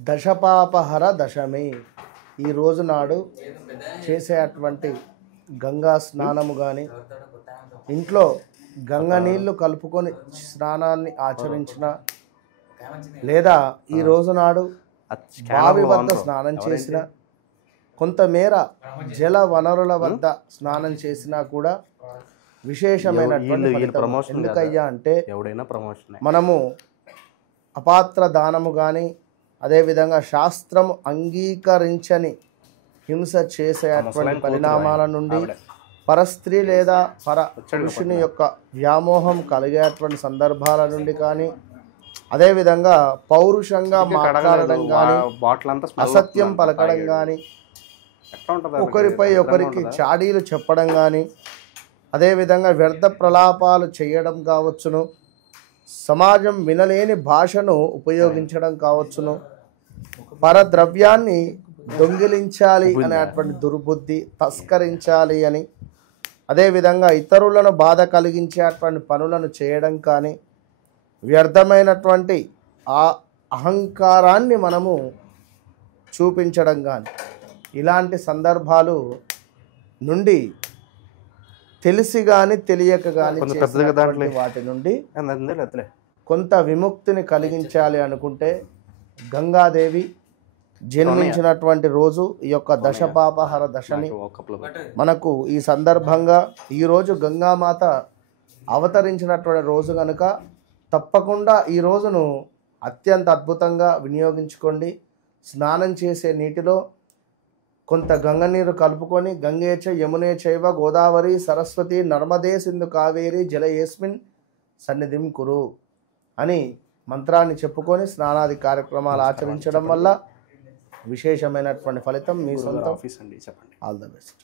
దశపాపహర దశమి ఈ రోజు నాడు చేసేటువంటి గంగా స్నానము కానీ ఇంట్లో గంగ నీళ్లు కలుపుకొని స్నానాన్ని ఆచరించిన లేదా ఈ రోజు నాడు బావి వద్ద స్నానం చేసిన కొంతమేర జల వనరుల వద్ద స్నానం చేసినా కూడా విశేషమైనటువంటి ఎందుకయ్యా అంటే మనము అపాత్ర దానము కానీ అదేవిధంగా శాస్త్రము అంగీకరించని హింస చేసేటువంటి పరిణామాల నుండి పరస్త్రీ లేదా పర పురుషుని యొక్క వ్యామోహం కలిగేటువంటి సందర్భాల నుండి కానీ అదేవిధంగా పౌరుషంగా మాట్లాడడం కానీ అసత్యం పలకడం కానీ ఒకరిపై ఒకరికి చాడీలు చెప్పడం కానీ అదేవిధంగా వ్యర్థ ప్రలాపాలు చేయడం కావచ్చును, సమాజం వినలేని భాషను ఉపయోగించడం కావచ్చును, పరద్రవ్యాన్ని దొంగిలించాలి అనేటువంటి దుర్బుద్ధి, తస్కరించాలి అని అదేవిధంగా ఇతరులను బాధ కలిగించేటువంటి పనులను చేయడం కానీ వ్యర్థమైనటువంటి ఆ అహంకారాన్ని మనము చూపించడం కానీ ఇలాంటి సందర్భాలు నుండి తెలిసి కానీ తెలియక కానీ వాటి నుండి కొంత విముక్తిని కలిగించాలి అనుకుంటే గంగాదేవి జన్మించినటువంటి రోజు ఈ యొక్క దశపాపహర దశమి మనకు ఈ సందర్భంగా ఈరోజు గంగామాత అవతరించినటువంటి రోజు కనుక తప్పకుండా ఈ రోజును అత్యంత అద్భుతంగా వినియోగించుకోండి. స్నానం చేసే నీటిలో కొంత గంగ నీరు కలుపుకొని గంగేచ యమునే చైవ గోదావరి సరస్వతి నర్మదే సింధు కావేరి జల ఏస్మిన్ సన్నిధిం కురు అని మంత్రాన్ని చెప్పుకొని స్నానాది కార్యక్రమాలు ఆచరించడం వల్ల విశేషమైనటువంటి ఫలితం మీ సొంత ఆఫీస్ అండి. చెప్పండి. All the best.